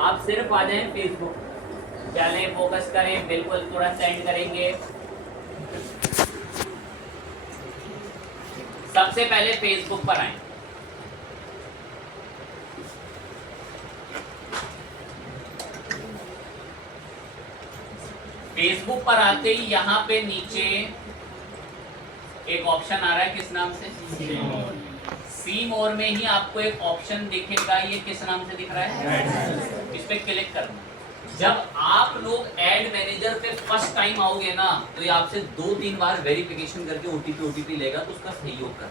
आप सिर्फ आ जाएं फेसबुक, चलें फोकस करें, बिल्कुल थोड़ा सेंड करेंगे। सबसे पहले फेसबुक पर आए। फेसबुक पर आते ही यहाँ पे नीचे एक ऑप्शन आ रहा है, किस नाम से? सी मोर में ही आपको एक ऑप्शन दिखेगा, ये किस नाम से दिख रहा है? इस पे क्लिक करना। जब आप लोग एड मैनेजर पे फर्स्ट टाइम आओगे ना, तो ये आपसे 2-3 बार वेरिफिकेशन करके ओटीपी लेगा, तो उसका सहयोग कर।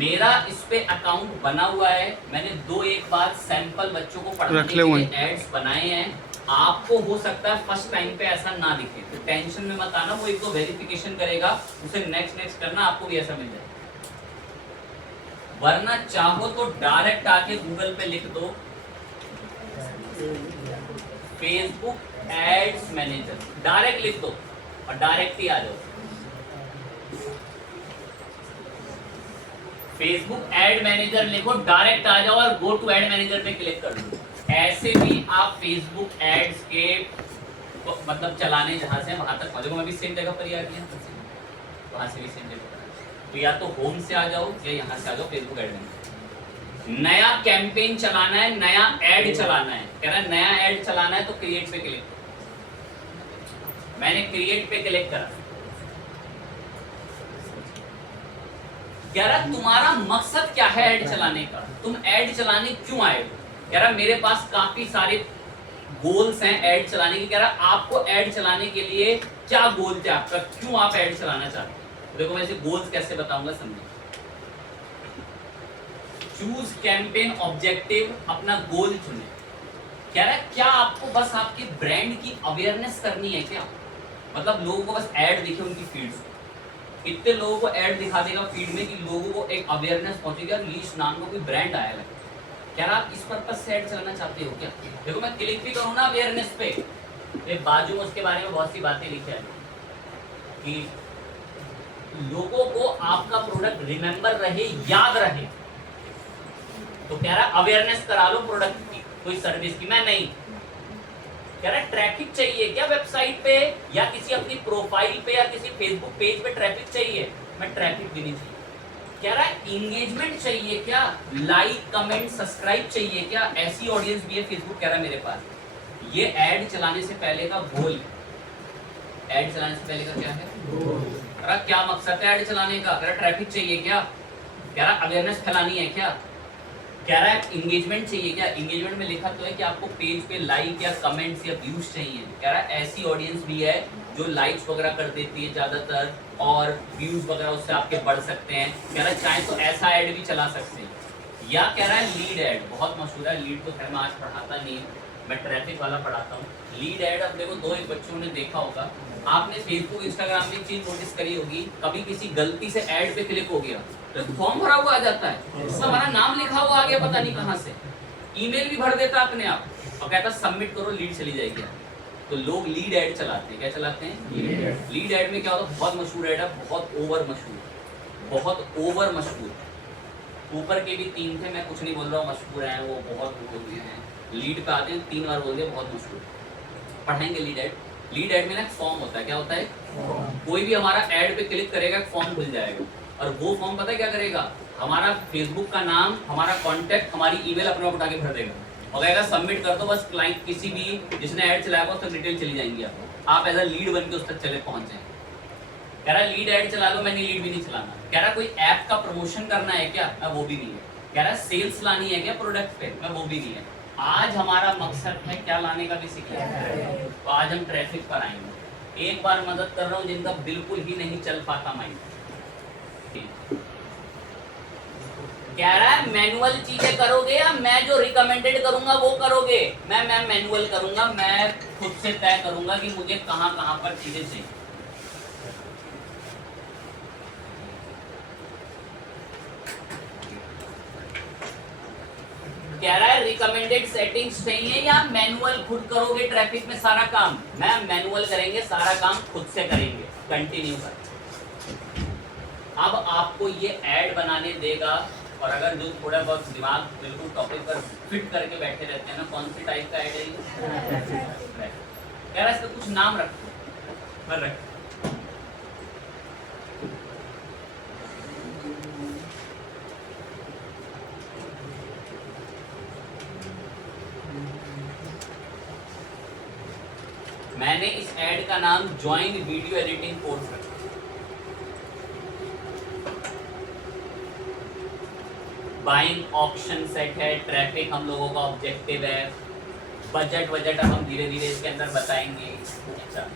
मेरा इस पे अकाउंट बना हुआ है, मैंने 2-1 बार सैंपल बच्चों को पढ़ाने के लिए एड्स बनाए हैं। आपको हो सकता है फर्स्ट टाइम पे ऐसा ना दिखे, तो टेंशन में मत आना, वो एक दो वेरिफिकेशन करेगा, उसे नेक्स्ट करना, आपको भी ऐसा मिल जाएगा। वरना चाहो तो डायरेक्ट आके गूगल पे लिख दो फेसबुक एड्स मैनेजर, डायरेक्ट लिख दो और डायरेक्ट ही आ जाओ। फेसबुक एड मैनेजर लिखो, डायरेक्ट आ जाओ और गो टू एड मैनेजर पे क्लिक कर दो। ऐसे भी आप फेसबुक एड्स के मतलब चलाने जहां से वहां तक पहुंचोगे। मैं भी सेम जगह पर ही आ गया, वहां से भी सेम जगह पर, तो या तो होम से आ जाओ या यहां से आ जाओ फेसबुक एड मैनेजर। नया कैंपेन चलाना है, नया एड चलाना है, कह रहा है नया एड चलाना है तो क्रिएट पे क्लिक करो। मैंने क्रिएट पे क्लिक करा। कह रहा तुम्हारा मकसद क्या है ऐड चलाने का, तुम ऐड चलाने क्यों आए हो? कह रहा मेरे पास काफी सारे गोल्स हैं ऐड चलाने के। कह रहा आपको ऐड चलाने के लिए क्या गोल थे आपका, क्यों आप ऐड चलाना चाहते हैं? देखो मैं इसे गोल्स कैसे बताऊंगा, समझो। चूज कैंपेन ऑब्जेक्टिव, अपना गोल चुने। कह रहा है क्या आपको बस आपके ब्रांड की अवेयरनेस करनी है क्या? मतलब लोगों को बस ऐड दिखे उनकी फीड से, इतने लोगों को ऐड दिखा देगा फीड में कि लोगों को एक अवेयरनेस पहुंचेगा, लीश नाम का कोई ब्रांड आया है। क्या आप इस पर्पस से ऐड चलाना चाहते हो क्या? देखो मैं क्लिक भी करूँ ना अवेयरनेस पे, तो बाजू में उसके बारे में बहुत सी बातें लिखी है कि लोगों को आपका प्रोडक्ट रिमेंबर रहे, याद रहे। तो कह रहा अवेयरनेस करा लो प्रोडक्ट की, कोई सर्विस की। मैं नहीं कह रहा ट्रैफिक चाहिए क्या वेबसाइट पे, या किसी अपनी प्रोफाइल पे या किसी फेसबुक पेज पे ट्रैफिक चाहिए? मैं ट्रैफिक भी नहीं चाहिए। कह रहा है इंगेजमेंट चाहिए क्या, लाइक कमेंट सब्सक्राइब चाहिए क्या? ऐसी ऑडियंस भी है फेसबुक कह रहा मेरे पास। ये ऐड चलाने से पहले का गोल, ऐड चलाने से पहले का क्या है कह रहा क्या मकसद है ऐड चलाने का? कह रहा ट्रैफिक चाहिए क्या? कह रहा अवेयरनेस फैलानी है क्या? कह रहा है इंगेजमेंट चाहिए क्या? इंगेजमेंट में लिखा तो है कि आपको पेज पे लाइक या कमेंट्स या व्यूज चाहिए। कह रहा है ऐसी ऑडियंस भी है जो लाइक्स वगैरह कर देती है ज्यादातर, और व्यूज वगैरह उससे आपके बढ़ सकते हैं। कह रहा है चाहे तो ऐसा ऐड भी चला सकते हैं। या कह रहा है लीड ऐड, बहुत मशहूर है। लीड तो खैर मैं आज पढ़ाता नहीं, मैं ट्रैफिक वाला पढ़ाता हूँ। लीड ऐड अब देखो 2-1 बच्चों ने देखा होगा, आपने फेसबुक इंस्टाग्राम में चीज नोटिस करी होगी, कभी किसी गलती से ऐड पे क्लिक हो गया तो फॉर्म भरा हुआ आ जाता है, उसमें हमारा नाम लिखा हुआ आ गया पता नहीं कहाँ से, ईमेल भी भर देता अपने आप और कहता सबमिट करो लीड चली जाएगी। तो लोग लीड ऐड चलाते हैं। क्या चलाते हैं? लीड ऐड में क्या होता है, बहुत मशहूर ऐड है, बहुत ओवर मशहूर, बहुत ओवर मशहूर। ऊपर के भी 3 थे, मैं कुछ नहीं बोल रहा हूँ, मशहूर हैं वो, बहुत बोलते हैं। लीड पे आते हैं 3 बार बोल दिया, बहुत मशहूर। पढ़ाएंगे लीड ऐड। लीड ऐड में ना फॉर्म होता है, क्या होता है? कोई भी हमारा ऐड पे क्लिक करेगा फॉर्म खुल जाएगा, और वो फॉर्म पता है क्या करेगा? हमारा फेसबुक का नाम, हमारा कॉन्टैक्ट, हमारी ईमेल अपने आप उठा के भर देगा और कहेगा सबमिट कर दो, बस क्लाइंट किसी भी जिसने ऐड चलाया उस तक डिटेल चली जाएंगी आपको, आप एज अ लीड बन के उस तक चले पहुंच जाएंगे। कह रहा लीड ऐड चला लो, मैंने लीड भी नहीं चलाना। कह रहा कोई ऐप का प्रमोशन करना है क्या? मैं वो भी नहीं है। कह रहा सेल्स लानी है क्या प्रोडक्ट पे? मैं वो भी नहीं है। आज हमारा मकसद है क्या लाने का, भी सीखना है। तो आज हम ट्रैफिक पर आएंगे। एक बार मदद कर रहा हूँ जिनका बिल्कुल ही नहीं चल पाता माइंड। कह रहा है मैनुअल चीजें करोगे या मैं जो रिकमेंडेड करूंगा वो करोगे? मैं मैनुअल करूंगा, मैं खुद से तय करूंगा कि मुझे कहां कहां पर चीजें चाहिए। कह रहा है रिकमेंडेड सेटिंग्स चाहिए या मैनुअल खुद करोगे ट्रैफिक में सारा काम? मैं मैनुअल करेंगे, सारा काम खुद से करेंगे। कंटिन्यू कर। अब आपको ये ऐड बनाने देगा और अगर जो थोड़ा बहुत दिमाग बिल्कुल टॉपिक पर फिट करके बैठे रहते हैं ना, कौन सी टाइप का ऐड है ये? यार इसका कुछ नाम रखो, पर रख। मैंने इस ऐड का नाम ज्वाइन वीडियो एडिटिंग कोर्स रखा। बाइंग ऑप्शन सेट है, ट्रैफिक हम लोगों का ऑब्जेक्टिव है, बजट अब हम धीरे धीरे इसके अंदर बताएंगे। अच्छा,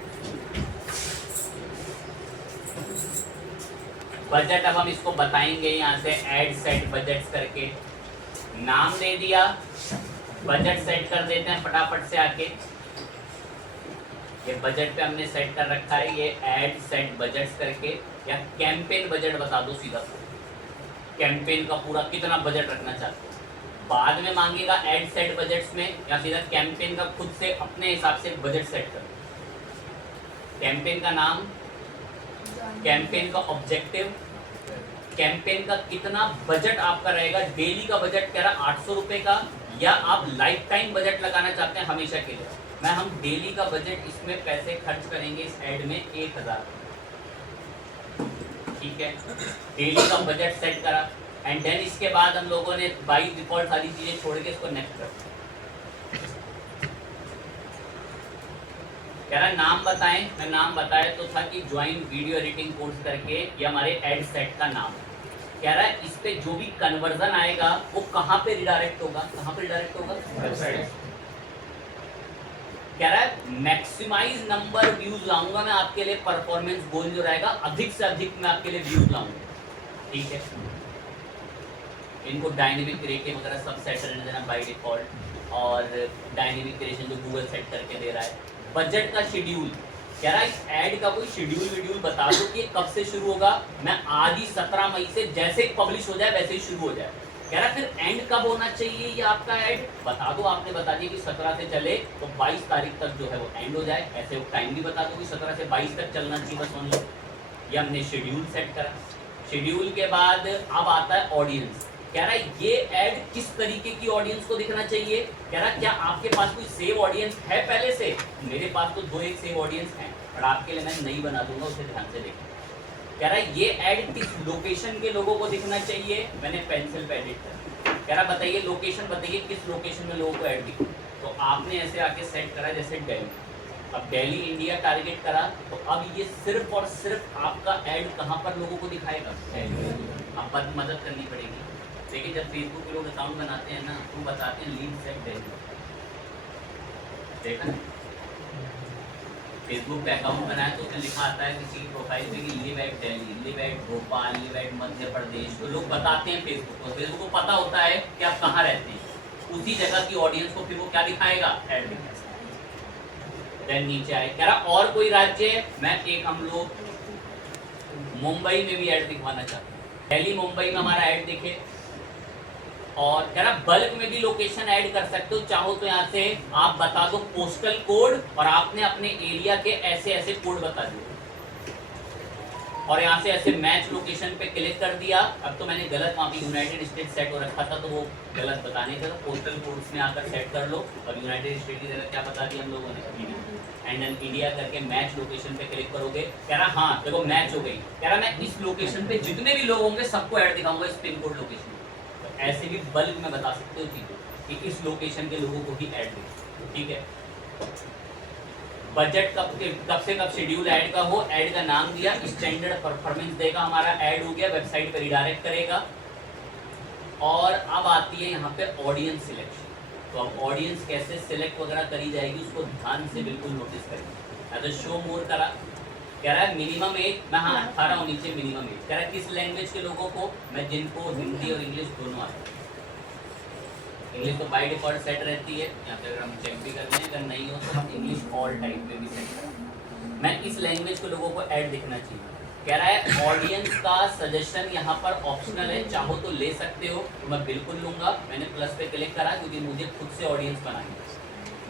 बजट अब हम इसको बताएंगे यहाँ से ऐड सेट बजट्स करके। नाम दे दिया, बजट सेट कर देते हैं फटाफट से आके। ये बजट पे हमने सेट कर रखा है, ये ऐड सेट बजट्स करके, या कैंपेन बजट बता दो सीधा सा, कैंपेन का पूरा कितना बजट रखना चाहते हो। बाद में मांगेगा ऐड सेट बजट्स में, या सीधा कैंपेन का खुद से अपने हिसाब से बजट सेट कर। कैंपेन का नाम, कैंपेन का ऑब्जेक्टिव, कैंपेन का कितना बजट आपका रहेगा। डेली का बजट कह रहा 800 रुपए का, या आप लाइफ टाइम बजट लगाना चाहते हैं हमेशा के लिए। मैं हम डेली का बजट इसमें पैसे खर्च करेंगे इस ऐड में 1000, ठीक है। डेली का बजट सेट करा, एंड देन इसके बाद हम लोगों ने बाय डिफॉल्ट सारी चीजें छोड़ के इसको नेक्स्ट कर। कह रहा नाम बताएं, मैं नाम बताया तो था कि ज्वाइन वीडियो एडिटिंग कोर्स करके, ये हमारे ऐड सेट का नाम है। कह रहा है इस पे जो भी कन्वर्जन आएगा वो कहाँ पे रिडायरेक्ट होगा, कहाँ पे रिडायरेक्ट होगा, वेबसाइट। कह रहा है मैक्सिमाइज नंबर व्यूज लाऊंगा मैं आपके लिए, परफॉर्मेंस गोल जो रहेगा अधिक से अधिक मैं आपके लिए व्यूज लाऊंगा, ठीक है। इनको डायनेमिक क्रिएटिव वगैरह सब सेट रहने देना बाय डिफॉल्ट, और डायनेमिक क्रिएशन जो गूगल सेट करके दे रहा है। बजट का शेड्यूल, कह रहा है इस ऐड का कोई शेड्यूल बता दो कि कब से शुरू होगा। मैं आज ही 17 मई से जैसे ही पब्लिश हो जाए वैसे ही शुरू हो जाए। कह रहा फिर एंड कब होना चाहिए ये आपका ऐड बता दो। आपने बता दिया कि 17 से चले तो 22 तारीख तक जो है वो एंड हो जाए, ऐसे टाइम भी बता दो कि 17 से 22 तक चलना चाहिए बस ओनली। ये हमने शेड्यूल सेट करा। शेड्यूल के बाद अब आता है ऑडियंस। कह रहा है ये ऐड किस तरीके की ऑडियंस को दिखना चाहिए। कह रहा है क्या आपके पास कोई सेव ऑडियंस है पहले से। मेरे पास तो 2 एक सेव ऑडियंस हैं, और आपके लिए मैं नई बना दूंगा, उसे ध्यान से देखें। कह रहा है ये ऐड किस लोकेशन के लोगों को दिखना चाहिए, मैंने पेंसिल पे एडिट कर। कह रहा बताइए लोकेशन, बताइए किस लोकेशन में लोगों को ऐड दिखे। तो आपने ऐसे आके सेट करा जैसे दिल्ली, अब दिल्ली इंडिया टारगेट करा, तो अब ये सिर्फ और सिर्फ आपका ऐड कहाँ पर लोगों को दिखाएगा, अब मदद करनी पड़ेगी। देखिए जब फेसबुक पे लोग अकाउंट बनाते हैं ना, तो बताते हैं लीड सेट दिल्ली, देखा फेसबुक पे अकाउंट बनाया तो उसमें लिखा आता है किसी प्रोफाइल पे कि live at Delhi, live at Bhopal, live at Madhya Pradesh. तो लोग बताते हैं फेसबुक को, फेसबुक को पता होता है कि आप कहाँ रहते हैं, उसी जगह की ऑडियंस को फिर वो क्या दिखाएगा, ऐड दिखाएगा। देन नीचे आए, कह रहा और कोई राज्य, मैं एक हम लोग मुंबई में भी ऐड दिखवाना चाहते हैं, दिल्ली मुंबई में हमारा ऐड दिखे। और कह रहा बल्क में भी लोकेशन ऐड कर सकते हो, चाहो तो यहाँ से आप बता दो पोस्टल कोड, और आपने अपने एरिया के ऐसे ऐसे कोड बता दिए, और यहाँ से ऐसे मैच लोकेशन पे क्लिक कर दिया। अब तो मैंने गलत वहाँ पे यूनाइटेड स्टेट सेट हो रखा था, तो वो गलत बताने का, तो पोस्टल कोड्स में आकर सेट कर लो। और यूनाइटेड स्टेट की जगह क्या बता दिया हम लोगों ने, एंड देन इंडिया करके मैच लोकेशन पे क्लिक करोगे। कह रहा हाँ देखो मैच हो गई। कह रहा मैं इस लोकेशन पे जितने भी लोग होंगे सबको ऐड दिखाऊंगा इस पिन कोड लोकेशन। ऐसे भी बल्क में बता सकते हो चीज़ें कि इस लोकेशन के लोगों को ही ऐड दें, ठीक है। बजट कब से कब शेड्यूल ऐड का हो, ऐड का नाम दिया, स्टैंडर्ड परफॉर्मेंस देगा, हमारा ऐड हो गया, वेबसाइट पे रिडायरेक्ट करेगा। और अब आती है यहाँ पे ऑडियंस सिलेक्शन। तो अब ऑडियंस कैसे सिलेक्ट वगैरह करी जाएगी उसको ध्यान से बिल्कुल नोटिस करेंगे। तो शो मोर करा, कह रहा है मिनिमम एज, मैं हाँ 18 हूँ नीचे मिनिमम एज। कह रहा है किस लैंग्वेज के लोगों को, मैं जिनको हिंदी और इंग्लिश दोनों आते हैं। इंग्लिश तो बाय डिफॉल्ट सेट रहती है, यहाँ पे अगर हम चेक भी करते हैं, अगर नहीं हो तो हम इंग्लिश ऑल टाइप पे भी सेट करें। मैं इस लैंग्वेज के लोगों को ऐड दिखना चाहिए। कह रहा है ऑडियंस का सजेशन यहाँ पर ऑप्शनल है, चाहो तो ले सकते हो, तो मैं बिल्कुल लूँगा। मैंने प्लस पे क्लिक करा क्योंकि मुझे खुद से ऑडियंस बनानी है,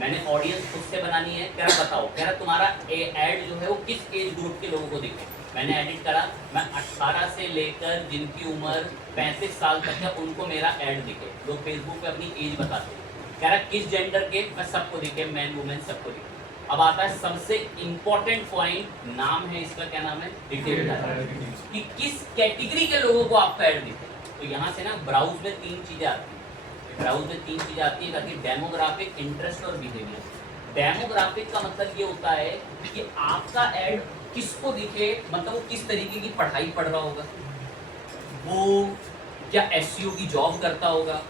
मैंने ऑडियंस खुद से बनानी है। कह रहा बताओ, कह रहा तुम्हारा ऐड जो है वो किस एज ग्रुप के लोगों को दिखे। मैंने एडिट करा, मैं 18 से लेकर जिनकी उम्र 35 साल तक है उनको मेरा ऐड दिखे। लोग फेसबुक पे अपनी एज बताते हैं, कह रहा किस जेंडर के, मैं सबको दिखे, मैन वुमेन सबको दिखे। अब आता है सबसे इंपॉर्टेंट पॉइंट, नाम है इसका, क्या नाम है, डिटेल कि किस कैटेगरी के लोगों को आपका ऐड दिखे। तो यहाँ से ना ब्राउज में 3 चीजें आती हैं, ब्राउज में 3 चीजें आती है, ताकि डेमोग्राफिक, इंटरेस्ट और बिहेवियर। डेमोग्राफिक का मतलब ये होता है कि आपका ऐड किसको दिखे, मतलब वो किस तरीके की पढ़ाई पढ़ रहा होगा, वो क्या एसईओ की जॉब करता होगा,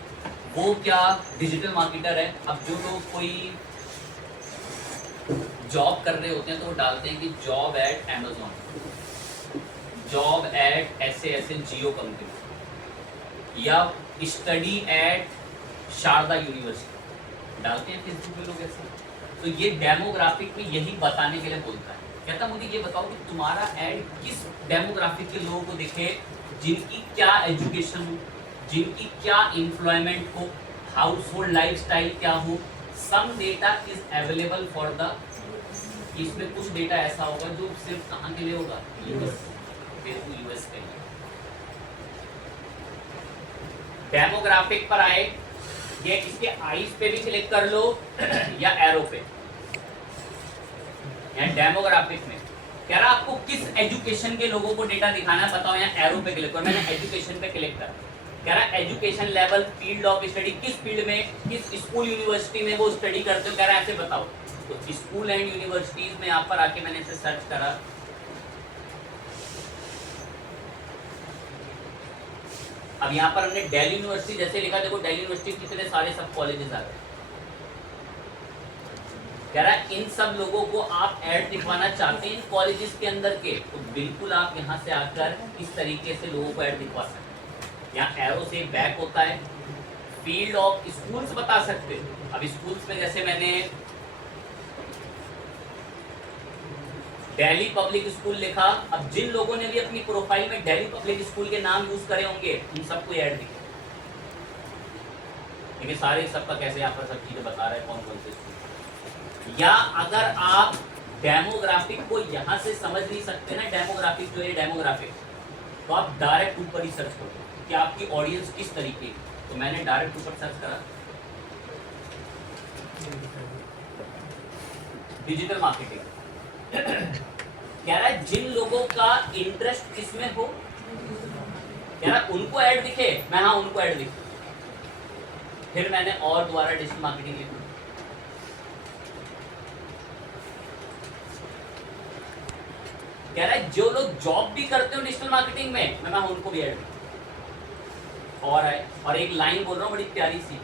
वो क्या डिजिटल मार्केटर है। अब जो लोग कोई जॉब कर रहे होते हैं तो वो डालते हैं कि job eight Amazon, job eight ऐसे ऐसे जियो कंपनी, या स्टडी एट शारदा यूनिवर्सिटी, डालते हैं फेसबुक में लोग ऐसे। तो ये डेमोग्राफिक में यही बताने के लिए बोलता है, कहता मुझे ये बताओ कि तुम्हारा ऐड किस डेमोग्राफिक के लोगों को दिखे, जिनकी क्या एजुकेशन हो, जिनकी क्या एम्प्लॉयमेंट हो, हाउस होल्ड लाइफ स्टाइल क्या हो। Some data is available for the, इसमें कुछ डेटा ऐसा होगा जो सिर्फ कहाँ के लिए होगा, यूएस के लिए। डेमोग्राफिक पर आए, ये इसके आईज पे भी क्लिक कर लो या एरो पे। यहाँ डेमोग्राफिक में कह रहा आपको किस एजुकेशन के लोगों को डेटा दिखाना है, बताओ। यहाँ एरो पे क्लिक करो, मैंने एजुकेशन पे क्लिक करा, कह रहा education level, field of study, किस फील्ड में, किस स्कूल यूनिवर्सिटी में वो स्टडी करते हो, कह रहा है ऐसे बताओ। तो स्कूल एंड यूनिवर्सिटीज में यहाँ पर आके मैंने इसे सर्च करा, अब यहाँ पर हमने दिल्ली यूनिवर्सिटी जैसे लिखा, देखो दिल्ली यूनिवर्सिटी कितने सारे सब कॉलेजेस आ गए। कह रहा है इन सब लोगों को आप ऐड दिखवाना चाहते हैं इन कॉलेजेस के अंदर के, तो बिल्कुल आप यहाँ से आकर इस तरीके से लोगों को ऐड दिखवा सकते हैं। यहाँ एरो से बैक होता है, फील्ड ऑफ स्कूल्स बता सकते हो। अब स्कूल्स में जैसे मैंने दिल्ली पब्लिक स्कूल लिखा, अब जिन लोगों ने भी अपनी प्रोफाइल में दिल्ली पब्लिक स्कूल के नाम यूज करे होंगे उन सबको ऐड दिखे। देखिए सारे सबका कैसे यहाँ पर सब चीजें बता रहे हैं, कौन कौन से स्कूल। या अगर आप डेमोग्राफिक को यहाँ से समझ नहीं सकते ना, डेमोग्राफिक जो है डेमोग्राफिक, तो आप डायरेक्ट ऊपर ही सर्च करो कि आपकी ऑडियंस किस तरीके की। तो मैंने डायरेक्ट ऊपर सर्च करा डिजिटल मार्केटिंग। कह रहा है जिन लोगों का इंटरेस्ट किसमें हो, कह रहा उनको ऐड दिखे, मैं हाँ उनको ऐड दिखे। फिर मैंने और दोबारा डिजिटल मार्केटिंग लिखा, कह रहा है जो लोग जॉब भी करते हो डिजिटल मार्केटिंग में, मैं हाँ उनको भी ऐड दिखे। और है, और एक लाइन बोल रहा हूँ बड़ी प्यारी सी,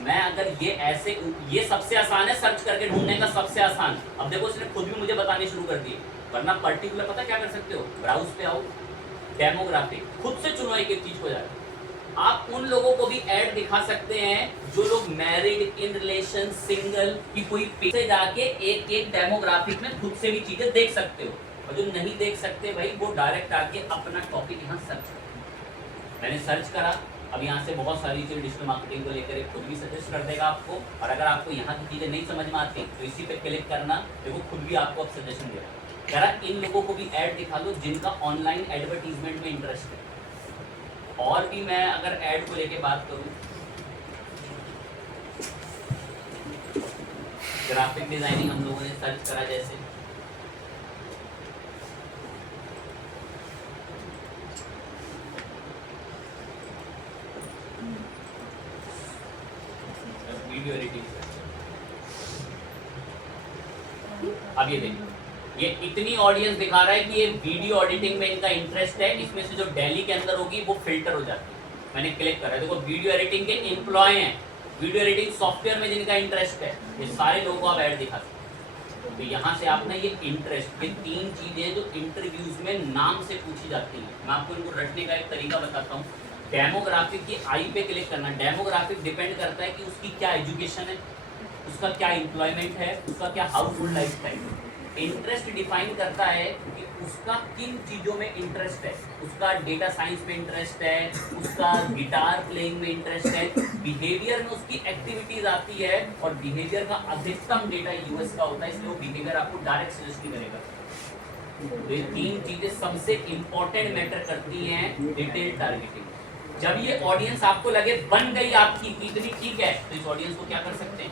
मैं अगर ये ऐसे, ये सबसे आसान है सर्च करके ढूंढने का, सबसे आसान। अब देखो उसने खुद भी मुझे बताने शुरू कर दिए, वरना पर्टिकुलर पता क्या कर सकते हो, ब्राउज पे आओ, डेमोग्राफिक, खुद से चुनो एक एक चीज हो जाए। आप उन लोगों को भी ऐड दिखा सकते हैं जो लोग मैरिड, इन रिलेशन, सिंगल, की कोई पेज से जाके एक एक डेमोग्राफिक में खुद से भी चीजें देख सकते हो। और जो नहीं देख सकते भाई वो डायरेक्ट आके अपना टॉपिक यहाँ सर्च करो। मैंने सर्च करा, अब यहाँ से बहुत सारी चीज़ें डिजिटल मार्केटिंग को लेकर खुद भी सजेस्ट कर देगा आपको। और अगर आपको यहाँ की चीज़ें नहीं समझ में आती तो इसी पे क्लिक करना, देखो खुद भी आपको अब सजेशन दे रहा है। कह रहा इन लोगों को भी ऐड दिखा लो जिनका ऑनलाइन एडवर्टीजमेंट में इंटरेस्ट है। और भी मैं अगर ऐड को लेके बात करूँ, ग्राफिक डिजाइनिंग हम लोगों ने सर्च करा, जैसे वीडियो एडिटिंग। अब ये देखिए, ये इतनी ऑडियंस दिखा रहा है कि ये वीडियो एडिटिंग में इनका इंटरेस्ट है। इसमें से जो दिल्ली के अंदर होगी वो फिल्टर हो जाती है। मैंने क्लिक करा, देखो वीडियो एडिटिंग के एम्प्लॉय हैं, वीडियो एडिटिंग सॉफ्टवेयर में जिनका इंटरेस्ट है, ये सारे लोगों को आप ऐड दिखा सकते हैं। तो यहाँ से आप ना ये इंटरेस्ट, ये 3 चीजें जो इंटरव्यूज में नाम से पूछी जाती हैं, मैं आपको इनको रटने का एक तरीका बताता हूँ। डेमोग्राफिक की आई पे क्लिक करना। डेमोग्राफिक डिपेंड करता है कि उसकी क्या एजुकेशन है, उसका क्या एम्प्लॉयमेंट है, उसका क्या हाउस होल्ड लाइफ स्टाइल है। इंटरेस्ट डिफाइन करता है कि उसका किन चीज़ों में इंटरेस्ट है, उसका डेटा साइंस में इंटरेस्ट है, उसका गिटार प्लेइंग में इंटरेस्ट है, बिहेवियर में उसकी एक्टिविटीज आती है। और बिहेवियर का अधिकतम डेटा यूएस का होता है, इसलिए वो बिहेवियर आपको डायरेक्ट सजेस्ट नहीं करेगा। तो ये 3 चीजें सबसे इंपॉर्टेंट मैटर करती हैं डिटेल टारगेटिंग। जब ये ऑडियंस आपको लगे बन गई आपकी इतनी ठीक है, तो इस ऑडियंस को क्या कर सकते हैं।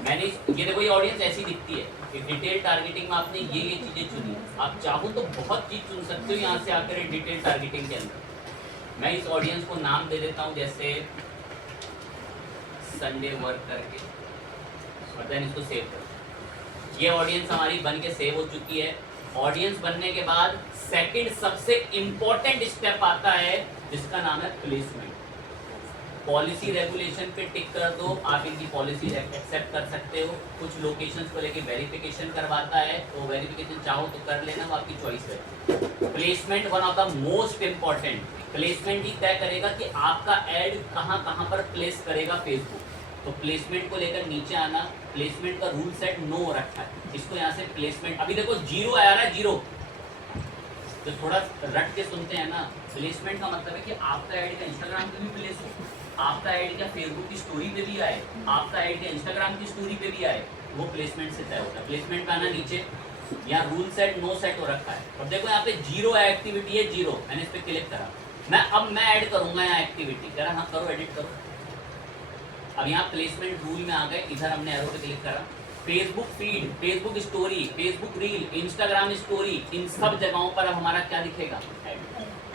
मैंने ये देखो ये ऑडियंस ऐसी दिखती है कि डिटेल टारगेटिंग में आपने ये चीजें चुनी। आप चाहो तो बहुत चीज चुन सकते हो यहाँ से आकर डिटेल टारगेटिंग के अंदर। मैं इस ऑडियंस को नाम दे देता हूँ जैसे संडे वर्क करके, और देन इसको सेव कर। ये ऑडियंस हमारी बन के सेव हो चुकी है। ऑडियंस बनने के बाद सेकंड सबसे इंपॉर्टेंट स्टेप आता है जिसका नाम है प्लेसमेंट। पॉलिसी रेगुलेशन पे टिक कर दो, आप इनकी पॉलिसी एक्सेप्ट कर सकते हो। कुछ लोकेशंस को लेके वेरिफिकेशन करवाता है, तो वेरिफिकेशन चाहो तो कर लेना, वो आपकी चॉइस है। Placement one of the most important. Placement ही तय करेगा कि आपका एड कहाँ कहाँ पर प्लेस करेगा फेसबुक। तो प्लेसमेंट को लेकर नीचे आना, प्लेसमेंट का रूल सेट नो रखा है। इसको यहाँ से प्लेसमेंट, अभी देखो 0 आ रहा है, 0 तो थोड़ा रट के सुनते हैं ना। प्लेसमेंट का मतलब है कि आपका ऐड क्या इंस्टाग्राम पे भी प्लेस हो, आपका ऐड क्या फेसबुक की स्टोरी पे भी आए, आपका ऐड क्या इंस्टाग्राम की स्टोरी पे भी आए, वो प्लेसमेंट से तय होता है। प्लेसमेंट का आना नीचे, यहाँ रूल सेट नो सेट हो रखा है। अब देखो यहाँ पे 0 एक्टिविटी है, 0 मैंने इस पर क्लिक करा। मैं ऐड करूंगा यहाँ एक्टिविटी, कह रहा हाँ करो, एडिट करो। अब यहाँ प्लेसमेंट रूल में आ गए, इधर हमने एरो पे क्लिक करा। Facebook feed, Facebook story, Facebook reel, Instagram story, इन सब जगहों पर अब हमारा क्या दिखेगा,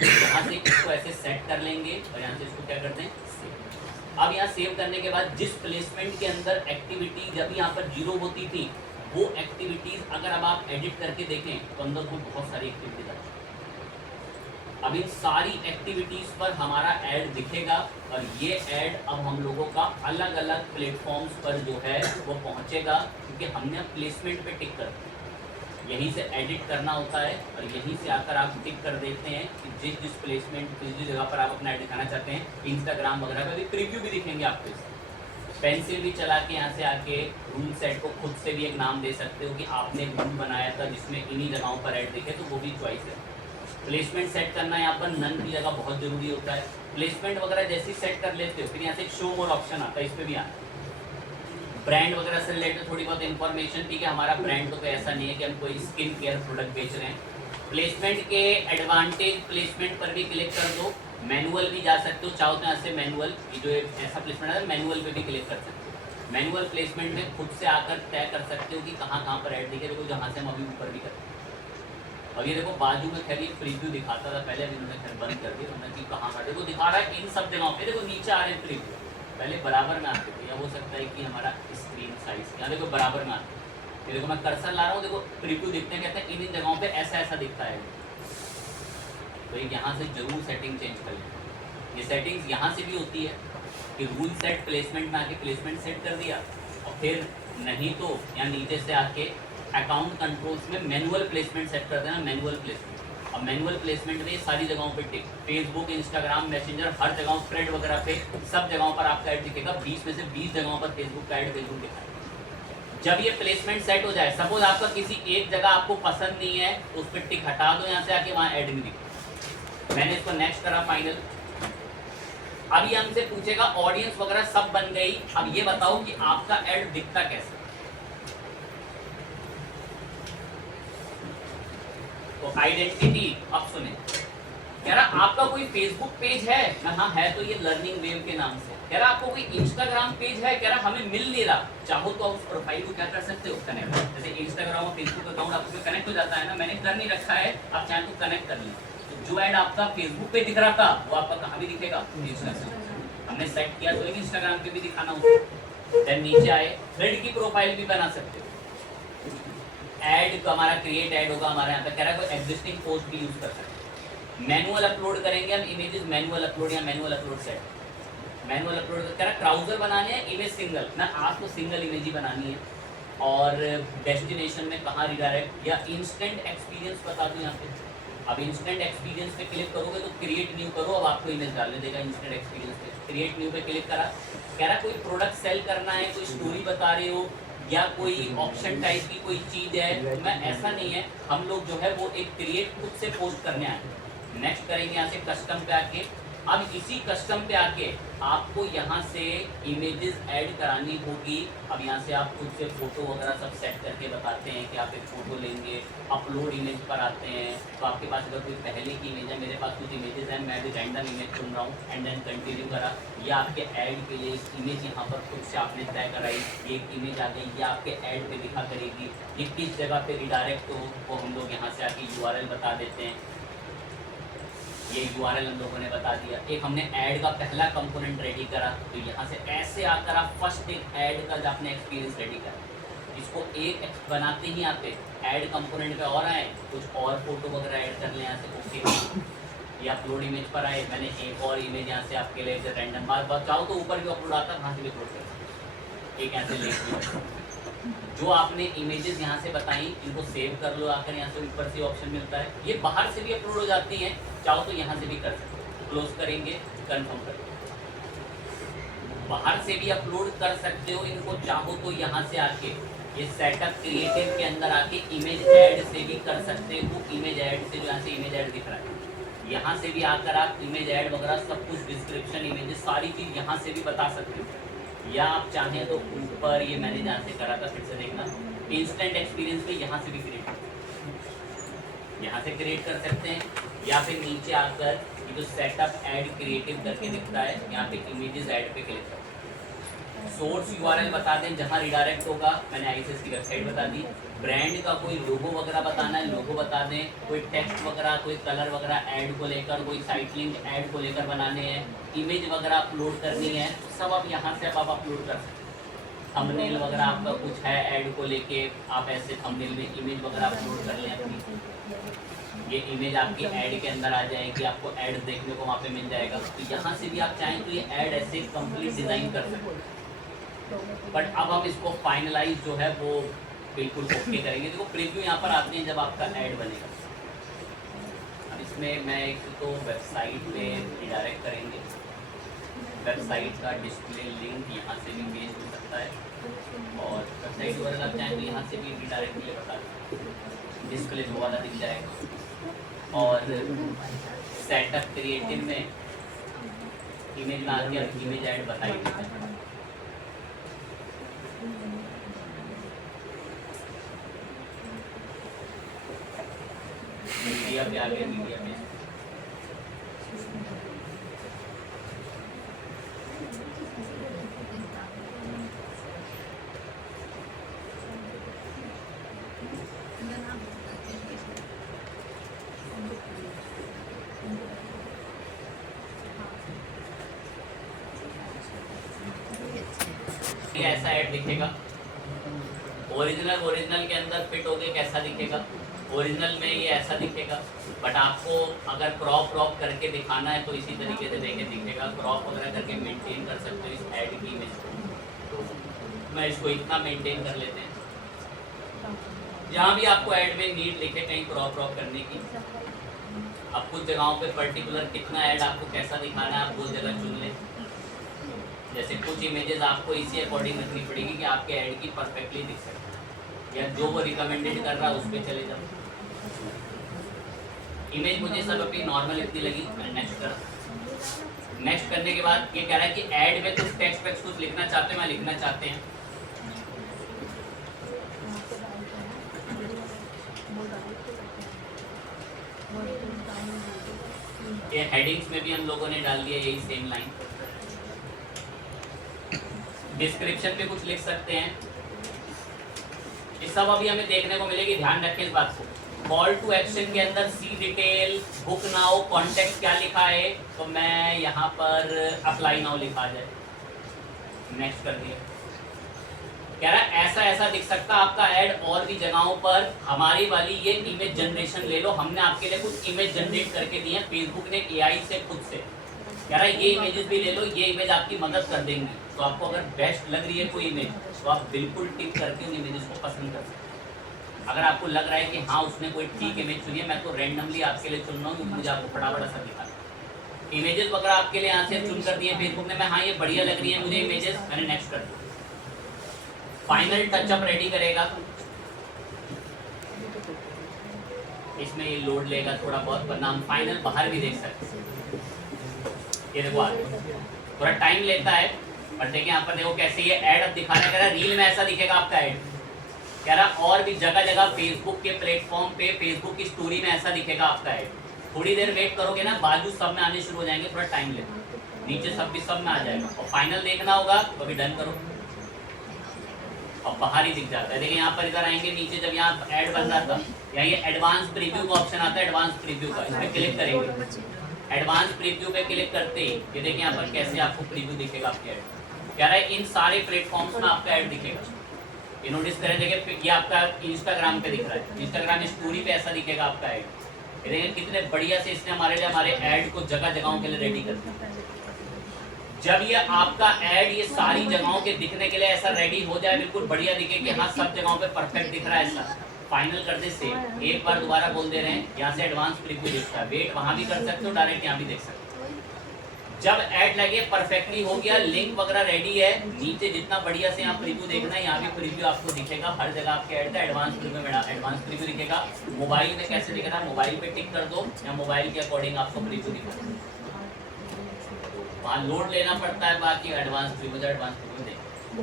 यहाँ से इसको ऐसे सेट कर लेंगे और यहाँ से इसको क्या करते हैं, सेव। अब यहाँ सेव करने के बाद जिस प्लेसमेंट के अंदर एक्टिविटी जब यहाँ पर 0 होती थी, वो एक्टिविटीज अगर अब आप एडिट करके देखें तो अंदर वो बहुत सारी एक्टिविटीज आती है। अब इन सारी एक्टिविटीज पर हमारा ऐड दिखेगा और ये ऐड अब हम लोगों का अलग अलग प्लेटफॉर्म्स पर जो है वो पहुंचेगा, क्योंकि हमने प्लेसमेंट पे टिक कर, यहीं से एडिट करना होता है और यहीं से आकर आप टिक कर देते हैं कि जिस जिस प्लेसमेंट जिस जगह पर आप अपना ऐड दिखाना चाहते हैं। इंस्टाग्राम वगैरह पे भी प्रीव्यू भी दिखेंगे आपको। पेंसिल भी चला के यहाँ से आके रूल सेट को खुद से भी एक नाम दे सकते हो कि आपने एक रूल बनाया था जिसमें इन्हीं जगहों पर ऐड दिखे, तो वो भी चॉइस है। प्लेसमेंट सेट करना यहाँ पर नन की जगह बहुत जरूरी होता है। प्लेसमेंट वगैरह जैसे सेट कर लेते हो, फिर यहाँ से एक शो मोर ऑप्शन आता है, इस पर भी आना। ब्रांड वगैरह से रिलेटेड थोड़ी बहुत इन्फॉर्मेशन, ठीक है हमारा ब्रांड तो कोई ऐसा नहीं है कि हम कोई स्किन केयर प्रोडक्ट बेच रहे हैं। प्लेसमेंट के एडवांटेज, प्लेसमेंट पर भी क्लिक कर दो। मैनुअल भी जा सकते हो, चाहो तो यहाँ से मैनुअल जो ऐसा प्लेसमेंट है मैनुअल पे भी क्लिक कर सकते हो। मैनुअल प्लेसमेंट में खुद से आकर तय कर सकते हो कि कहाँ कहाँ पर ऐड दिखे, देखो जहाँ से हम अभी ऊपर भी करते हैं। और ये देखो बाजू में खैर ये प्रीव्यू दिखाता था पहले, अभी उन्होंने खैर बंद कर दिया, उन्होंने कि कहाँ का देखो दिखा रहा है इन सब जगहों पे। देखो नीचे आ रहे हैं प्रीव्यू, पहले बराबर में आते थे, या हो सकता है कि हमारा स्क्रीन साइज यहाँ देखो बराबर में आते हैं। देखो मैं कर्सर ला रहा हूँ, देखो प्रीव्यू दिखते हैं, कहते हैं इन जगहों पे ऐसा ऐसा दिखता है। तो यहाँ से जरूर सेटिंग चेंज कर लें। ये सेटिंग्स यहाँ से भी होती है कि रूल सेट प्लेसमेंट में आके प्लेसमेंट सेट कर दिया, और फिर नहीं तो यहाँ नीचे से आके अकाउंट कंट्रोल्स में मैनुअल प्लेसमेंट सेट कर देना, मैनुअल प्लेसमेंट। और मैनुअल प्लेसमेंट में सारी जगहों पे टिक, फेसबुक, इंस्टाग्राम, मैसेंजर, हर जगहों, थ्रेड वगैरह पे सब जगहों पर आपका ऐड दिखेगा। 20 में से 20 जगहों पर फेसबुक का ऐड फेसबुक दिखाएगा। जब ये प्लेसमेंट सेट हो जाए, सपोज आपका किसी एक जगह आपको पसंद नहीं है, तो उस पर टिक हटा दो, यहाँ से आके वहाँ ऐड नहीं दिखेगा। मैंने इसको नेक्स्ट करा, फाइनल। अब ये हमसे पूछेगा ऑडियंस वगैरह सब बन गई, अब ये बताओ कि आपका ऐड दिखता कैसे। तो आइडेंटिटी, अब सुने, कह रहा आपका कोई फेसबुक पेज है ना, हाँ है, तो ये लर्निंग वेव के नाम से। कह रहा आपको कोई इंस्टाग्राम पेज है, कह रहा हमें मिल नहीं रहा, चाहो तो आप उस प्रोफाइल को क्या कर सकते हो, कनेक्ट। जैसे इंस्टाग्राम और फेसबुक अकाउंट आपको कनेक्ट हो जाता है ना, मैंने कर नहीं रखा है, आप चाहें तो कनेक्ट कर लें। तो जो ऐड आपका फेसबुक पे दिख रहा था वो आपका कहाँ भी दिखेगा, इंस्टाग्राम। हमने सेट किया तो इंस्टाग्राम पे भी दिखाना होगा। देन नीचे आए, थ्रेड की प्रोफाइल भी बना सकते हो। ऐड का हमारा क्रिएट ऐड होगा हमारे यहाँ पे, कह रहा है कोई एग्जिस्टिंग पोस्ट भी यूज कर सकते हैं। मैनुअल अपलोड करेंगे हम इमेजेस, मैनुअल अपलोड या manual upload set. Manual upload कह रहा क्राउजर बनाने हैं, इमेज सिंगल ना, आपको सिंगल इमेज ही बनानी है। और डेस्टिनेशन में कहाँ रिडायरेक्ट, या इंस्टेंट एक्सपीरियंस बता दूं यहाँ पे। अब इंस्टेंट एक्सपीरियंस पे क्लिक करोगे तो क्रिएट न्यू करो, अब आपको इमेज डालने देगा इंस्टेंट एक्सपीरियंस पे। क्रिएट न्यू पे क्लिक करा, कह रहा कोई प्रोडक्ट सेल करना है, कोई स्टोरी बता रहे हो, या कोई ऑप्शन टाइप की कोई चीज़ है। मैं ऐसा नहीं है, हम लोग जो है वो एक क्रिएट खुद से पोस्ट करने आए। नेक्स्ट करेंगे यहाँ से कस्टम पे आके, अब इसी कस्टम पे आके आपको यहाँ से इमेजेस ऐड करानी होगी। अब यहाँ से आप खुद से फोटो वगैरह सब सेट करके बताते हैं कि आप एक फ़ोटो लेंगे, अपलोड इमेज पर आते हैं। तो आपके पास अगर कोई पहले की इमेज है, मेरे पास कुछ इमेजेस हैं, मैं भी रैंडम इमेज चुन रहा हूँ एंड देन कंटिन्यू करा, या आपके ऐड के लिए एक इमेज यहाँ पर खुद से आपने तय कराई, ये एक इमेज आ गई, ये आपके ऐड पे दिखा करेगी, ये किस जगह पे रिडायरेक्ट हो वो हम लोग यहाँ से आके URL बता देते हैं। ये URL हम लोगों ने बता दिया। एक हमने ऐड का पहला कंपोनेंट रेडी करा, तो यहाँ से ऐसे आकर आप फर्स्ट एक ऐड का जो आपने एक्सपीरियंस रेडी करा, इसको एक बनाते ही आते ऐड कंपोनेंट पे और आए, कुछ और फोटो वगैरह ऐड कर लें यहाँ से, ओके, या अपलोड इमेज पर आए, मैंने एक और इमेज यहाँ से आपके लिए रैंडम बात चाहो तो ऊपर भी अपलोड आता है, वहाँ से भी अपलोड कर सकते, एक ऐसे लिंक जो आपने इमेजेस यहाँ से बताई इनको सेव कर लो, आकर यहाँ से ऊपर से ऑप्शन मिलता है, ये बाहर से भी अपलोड हो जाती हैं, चाहो तो यहाँ से भी कर सकते हो, क्लोज करेंगे, कंफर्म करेंगे, बाहर से भी अपलोड कर सकते हो इनको, चाहो तो यहाँ से आके ये सेटअप क्रिएटिव के अंदर आके इमेज ऐड से भी कर सकते हो। इमेज ऐड से जो यहाँ से इमेज ऐड दिख रहा है, यहाँ से भी आकर आप इमेज ऐड वगैरह सब कुछ डिस्क्रिप्शन इमेजेस सारी चीज़ यहाँ से भी बता सकते हो, या आप चाहें तो ऊपर ये मैंने जहाँ से करा था फिर से देखना, इंस्टेंट एक्सपीरियंस पे यहाँ से भी यहाँ से क्रिएट कर सकते हैं, या फिर नीचे आकर ये जो सेटअप ऐड क्रिएटिव करके दिखता है यहाँ पे इमेजेस ऐड पे क्लिक करें, सोर्स URL बता दें जहाँ रिडायरेक्ट होगा, मैंने ISS की वेबसाइट बता दी, ब्रांड का कोई लोगो वगैरह बताना है लोगो बता दें, कोई टेक्स्ट वगैरह कोई कलर वगैरह ऐड को लेकर, कोई साइट लिंक ऐड को लेकर बनाने हैं, इमेज वगैरह अपलोड करनी है, सब आप यहाँ से आप अपलोड कर सकते हैं। थंबनेल वगैरह आपका कुछ है ऐड को लेके, आप ऐसे थंबनेल में इमेज वगैरह अपलोड कर लें अपनी, ये इमेज आपकी ऐड के अंदर आ जाएगी, आपको ऐड देखने को वहाँ पे मिल जाएगा। तो यहाँ से भी आप चाहें तो ये ऐड ऐसे कंप्लीट डिज़ाइन कर सकते हैं, बट अब हम इसको फाइनलाइज जो है वो बिल्कुल ओके करेंगे। देखो प्रीव्यू यहाँ पर आते हैं जब आपका ऐड बनेगा। अब इसमें मैं एक तो वेबसाइट पे रिडायरेक्ट करेंगे, वेबसाइट का डिस्प्ले लिंक यहाँ से भी पेज हो सकता है, और वेबसाइट वगैरह आप चाहें तो यहाँ से भी रिडायरेक्ट के लिए बता दें, डिस्प्ले वो वाला दिख जाएगा। और सेटअप क्रिएटिव में इमेज में आके इमेज ऐड बताई देते हैं, मीडिया पे आ गया, मीडिया पे ऐसा ऐड दिखेगा, ओरिजिनल के अंदर फिट होके कैसा दिखेगा, ओरिजिनल में ये ऐसा दिखेगा, बट आपको अगर क्रॉप करके दिखाना है तो इसी तरीके से देखे दिखेगा, क्रॉप वगैरह करके मेंटेन कर सकते हो इस ऐड की इमेज को। मैं इसको इतना मेंटेन कर लेते हैं, जहाँ भी आपको ऐड में नीड लिखे कहीं क्रॉप करने की, अब कुछ जगहों पे पर्टिकुलर कितना ऐड आपको कैसा दिखाना है आप वो जगह चुन लें। जैसे कुछ इमेजेस आपको इसी अकॉर्डिंग रखनी पड़ेगी कि आपके ऐड की परफेक्टली दिख सके, या जो वो रिकमेंडेड कर रहा है उस पर चले जाओ। इमेज मुझे सब अपनी नॉर्मल इतनी लगी, मैं नेक्स्ट करा। नेक्स्ट करने के बाद ये कह रहा है कि ऐड में कुछ टेक्स्ट पे कुछ लिखना चाहते हैं, मैं लिखना चाहते हैं, ये हेडिंग्स में भी हम लोगों ने डाल दिया यही सेम लाइन। डिस्क्रिप्शन पे कुछ लिख सकते हैं, ये सब अभी हमें देखने को मिलेगी, ध्यान रखें इस बात को। कॉल टू एक्शन के अंदर सी डिटेल, बुक नाउ, कॉन्टेक्ट क्या लिखा है, तो मैं यहाँ पर अप्लाई नाउ लिखा जाए, नेक्स्ट कर दिया। कह रहा है ऐसा ऐसा दिख सकता आपका ऐड और भी जगहों पर, हमारी वाली ये इमेज जनरेशन ले लो, हमने आपके लिए कुछ इमेज जनरेट करके दी है, फेसबुक ने AI से खुद से। कह रहा है ये इमेजेस भी ले लो, ये इमेज आपकी मदद कर देंगी, तो आपको अगर बेस्ट लग रही है कोई इमेज तो आप बिल्कुल टिक करके उन इमेजेस को पसंद कर सकते हैं। अगर आपको लग रहा है कि हाँ उसने कोई ठीक इमेज चुनी है, मैं तो रैंडमली आपके लिए चुन रहा हूँ क्योंकि मुझे आपको फटाफट असर दिखा इमेजेस वगैरह आपके लिए यहाँ से चुन कर दिए फेसबुक ने, मैं हाँ ये बढ़िया लग रही है मुझे इमेजेस, मैंने नेक्स्ट कर दिया। फाइनल टचअप रेडी करेगा, इसमें ये लोड लेगा थोड़ा बहुत, वरना हम फाइनल बाहर भी देख सकते हैं। ये देखो आ गया, थोड़ा टाइम लेता है पर देखिए यहाँ पर देखो कैसे ये ऐड अब दिखाने कह रहा है, रील में ऐसा दिखेगा आपका ऐड, कह रहा और भी जगह जगह फेसबुक के प्लेटफॉर्म पे फेसबुक की स्टोरी में ऐसा दिखेगा आपका ऐड। थोड़ी देर वेट करोगे ना, बाजू सब में आने शुरू हो जाएंगे, थोड़ा टाइम लेगा, नीचे सब भी सब में आ जाएगा। और फाइनल देखना होगा तो अभी डन करो, अब बाहर ही दिख जाता है। देखिए यहाँ पर इधर आएंगे नीचे, जब यहाँ ऐड बन रहा था यहाँ ये एडवांस प्रीव्यू का ऑप्शन आता है, एडवांस प्रीव्यू का, इस पर क्लिक करेंगे। एडवांस प्रीव्यू पे क्लिक करते ही ये देखिए यहाँ पर कैसे आपको प्रीव्यू दिखेगा आपके ऐड, कह रहा है इन सारे प्लेटफॉर्म्स में आपका ऐड दिखेगा। ये नोटिस करें, देखिए ये आपका इंस्टाग्राम पे दिख रहा है, इंस्टाग्राम स्टोरी पे ऐसा दिखेगा आपका ऐड। देखिए कितने बढ़िया से इसने हमारे लिए हमारे ऐड को जगह जगहों के लिए रेडी कर दिया। जब ये आपका ऐड ये सारी जगहों के दिखने के लिए ऐसा रेडी हो जाए, बिल्कुल बढ़िया दिखे कि हाँ सब जगहों पे परफेक्ट दिख रहा है, ऐसा फाइनल कर दे सेव। एक बार दोबारा बोल दे रहे हैं, यहाँ से एडवांस प्रीव्यू दिखता है, वेट वहां भी कर सकते हो, डायरेक्ट यहाँ भी देख सकते हो। जब ऐड लगे परफेक्टली हो गया, लिंक वगैरह रेडी है, नीचे जितना बढ़िया से यहाँ प्रीव्यू देखना है यहाँ भी प्रीव्यू आपको दिखेगा, हर जगह आपके ऐड का एडवांस प्रीव्यू में एडवांस प्रीव्यू दिखेगा। मोबाइल में कैसे दिखेगा, मोबाइल पे टिक कर दो या मोबाइल के अकॉर्डिंग आपको प्रीव्यू दिखेगा, वहाँ लोड लेना पड़ता है, बाकी एडवांस प्रीव्यू देख।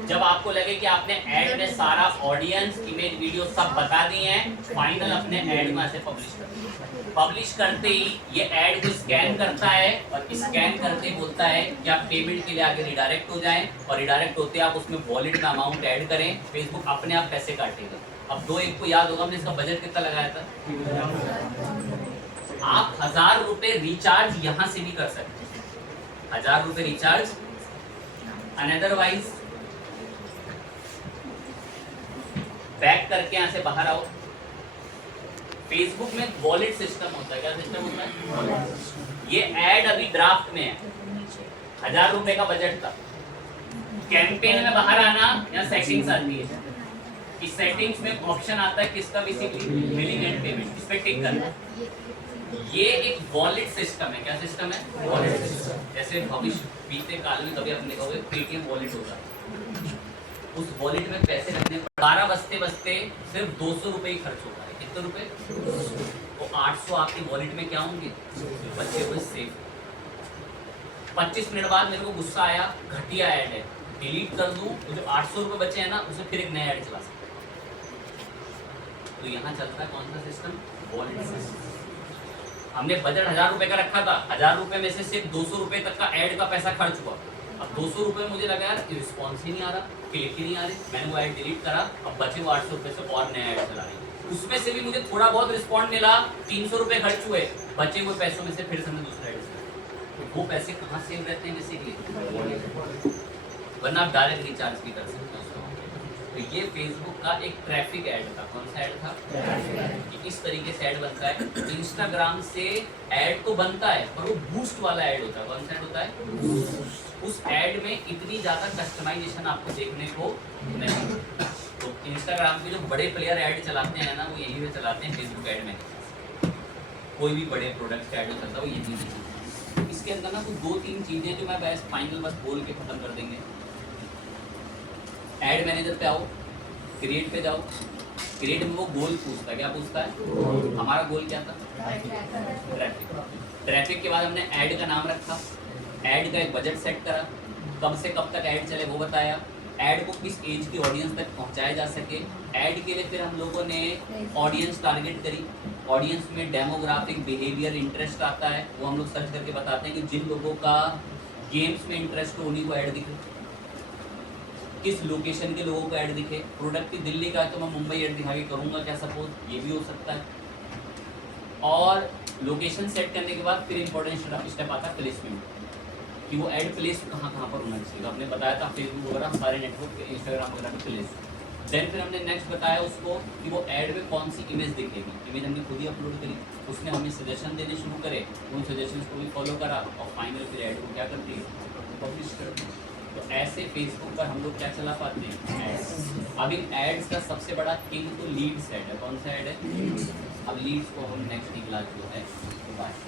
जब आपको लगे कि आपने ऐड में सारा ऑडियंस इमेज वीडियो सब बता दिए हैं, फाइनल अपने ऐड में से पब्लिश कर, पब्लिश करते ही ये ऐड को स्कैन करता है और स्कैन करके बोलता है कि आप पेमेंट के लिए आगे रिडायरेक्ट हो जाएं, और रिडायरेक्ट होते आप उसमें वॉलेट में अमाउंट ऐड करें, फेसबुक अपने आप पैसे काटेगा। अब दो एक को याद होगा हमने इसका बजट कितना लगाया था, आप 1000 रुपए रिचार्ज यहाँ से भी कर सकते हैं, 1000 रुपए रिचार्ज। अनदरवाइज बैक करके यहाँ से बाहर आओ, फेसबुक में वॉलेट सिस्टम होता है, क्या सिस्टम होता है, ये ऐड अभी ड्राफ्ट में है, 1000 रुपए का बजट था। कैंपेन में बाहर आना, यहाँ सेटिंग्स आती है, इस सेटिंग्स में ऑप्शन आता है किसका, बेसिकली बिलिंग एंड पेमेंट, इस पे टिक करना। ये एक वॉलेट सिस्टम है, क्या सिस्टम है, वॉलेट सिस्टम। जैसे भविष्य बीते काल में कभी अपने कहोगे पेटीएम वॉलेट होगा, उस वॉलेट में पैसे रखने पर 12 बजते बजते सिर्फ 200 रुपए ही खर्च होगा है, कितने रुपए, तो 800 आपके वॉलेट में क्या होंगे, बच्चे हुए सेफ। 25 मिनट बाद मेरे को गुस्सा आया, घटिया ऐड है, डिलीट कर दूं, तो जो 800 रुपए बचे हैं ना उसे फिर एक नया ऐड चला सकते। तो यहाँ चलता है कौन सा सिस्टम, वॉलेट सिस्टम। हमने बजट 1000 रुपए का रखा था, 1000 रुपए में से सिर्फ 200 रुपए तक का ऐड का पैसा खर्च हुआ। अब 200 रुपए मुझे लगा यार रिस्पॉन्स ही नहीं आ रहा, क्लिक ही नहीं आ रही, मैंने वो ऐड डिलीट करा, अब बचे वो 800 रुपए से और नया ऐड चला रही, उसमें से भी मुझे थोड़ा बहुत रिस्पॉन्ड मिला, 300 रुपए खर्च हुए, बचे हुए पैसों में से फिर से मैं दूसरा ऐड चला। तो वो पैसे कहाँ सेव रहते हैं बेसिकली, वरना आप डायरेक्ट रिचार्ज भी कर सकते हो। तो ये फेसबुक का एक ट्रैफिक ऐड था, कौन सा ऐड था, कि इस तरीके से ऐड बनता है। इंस्टाग्राम से ऐड तो बनता है पर वो बूस्ट वाला ऐड होता है, कौन सा ऐड होता है, उस ऐड में इतनी ज़्यादा कस्टमाइजेशन आपको देखने को नहीं। तो इंस्टाग्राम के जो बड़े प्लेयर ऐड चलाते हैं ना, वो यही पे चलाते हैं, फेसबुक ऐड में कोई भी बड़े प्रोडक्ट्स का ऐड हो सकता है, वो यही नहीं। इसके अंदर ना कुछ 2-3 चीज़ें जो मैं बस फाइनल बस बोल के ख़त्म कर देंगे। ऐड मैनेजर पे आओ, क्रिएट पे जाओ, क्रिएट में वो गोल पूछता है, क्या पूछता है, हमारा गोल क्या था, ट्रैफिक। ट्रैफिक के बाद हमने ऐड का नाम रखा, ऐड का एक बजट सेट करा, कब से कब तक ऐड चले वो बताया, ऐड को किस एज की ऑडियंस तक पहुंचाया जा सके। ऐड के लिए फिर हम लोगों ने ऑडियंस टारगेट करी, ऑडियंस में डेमोग्राफिक, बिहेवियर, इंटरेस्ट आता है, वो हम लोग सर्च करके बताते हैं कि जिन लोगों का गेम्स में इंटरेस्ट हो उन्हीं को ऐड दिखे, किस लोकेशन के लोगों को ऐड दिखे। प्रोडक्ट की दिल्ली का है तो मैं मुंबई ऐड दिखा के करूँगा क्या, सपोज, ये भी हो सकता है। और लोकेशन सेट करने के बाद फिर इंपॉर्टेंट स्टेप आता है प्लेसमेंट, कि वो ऐड प्लेस कहाँ कहाँ पर होना चाहिए। आपने बताया था फेसबुक वगैरह सारे नेटवर्क पे, इंस्टाग्राम वगैरह पे प्लेस। देन फिर हमने नेक्स्ट बताया उसको कि वो ऐड में कौन सी इमेज दिखेगी, इमेज हमने खुद ही अपलोड करी, उसने हमें सजेशन देने शुरू करे, उन सजेशंस को भी फॉलो करा और फाइनल फिर ऐड को क्या करती है, पब्लिश कर दी। तो ऐसे फेसबुक पर हम लोग क्या चला पाते हैं, एड्स। अब इन एड्स का सबसे बड़ा किंग तो लीड्स ऐड है, कौन सा ऐड है, अब लीड्स को हम नेक्स्ट क्लास जो है बात